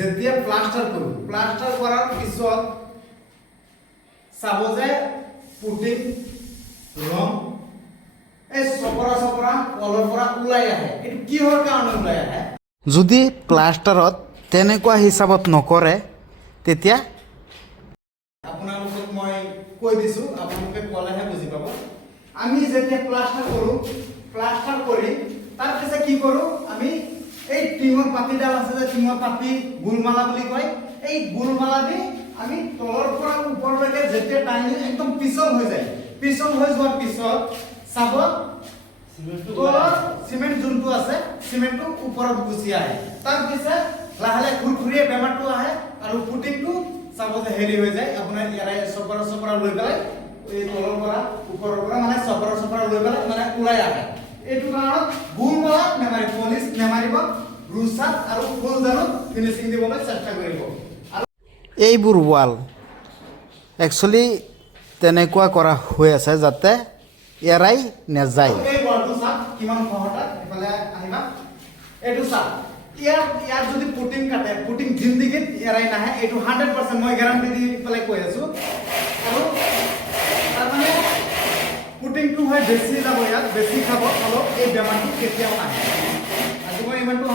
যেতিয়া প্লাষ্টাৰ কৰো প্লাষ্টাৰ কৰাৰ পিছত চাব যে পুটিং ৰং এই চপৰা কলৰ পৰা ওলাই আহে এটো কিহৰ কাৰণে ওলাই আহে যদি প্লাষ্টাৰত তেনেকুৱা হিচাপত নকৰে তেতিয়া আপোনালোকক মই কৈ দিছো আপোনালোকে কলেহে বুজি পাব আমি যেতিয়া প্লাষ্টাৰ কৰো প্লাষ্টাৰ কৰি তাৰ পিছত কি কৰো আমি এই টিঙৰ পাতিডাল আছে যে টিঙৰ পাতি গুলমালা বুলি কয় এই গুলমালা দি আমি তলৰ পৰা ওপৰলৈকে যেতিয়া টানি একদম পিছল হৈ যায় পিছল হৈ যোৱাৰ পিছত চাব তলৰ সিমেন্ট যোনটো আছে সিমেন্টটো ওপৰত গুচি আহে তাৰ পিছত লাহে খুৰখুৰিয়ে বেমাৰটো আহে আৰু পুটিংটো চাব যে হেৰি হৈ যায় আপোনাৰ ইয়াৰে চপৰা লৈ পেলাই এই তলৰ পৰা ওপৰৰ পৰা মানে চপৰা লৈ পেলাই মানে ওলাই আহে এইটো কাৰণত গুলমালা নেমাৰি পলিশ নেমাৰিব ৰুচাত আৰু ফুলদানত ফিনিশিং দিবলৈ চেষ্টা কৰিব আৰু এইবোৰ ওয়াল একচুয়ালি তেনেকুৱা কৰা হৈ আছে যাতে এৰাই নেযায় এই ওয়ালটো চাপ কিমান খহটা এফালে আহিবা এইটো চাপ ইয়াৰ যদি পুটিং কাটে পুটিং জিন্দিগিত এৰাই নাহে এইটো 100% মই গ্যাৰান্টি দি পেলাই কৈ আছো আৰু তাৰমানে পুটিংটো হয় বেছি যাব ইয়াত বেছি খাব অলপ এই বেমাৰটো কেতিয়াও নাহে আজি মই ইমানটো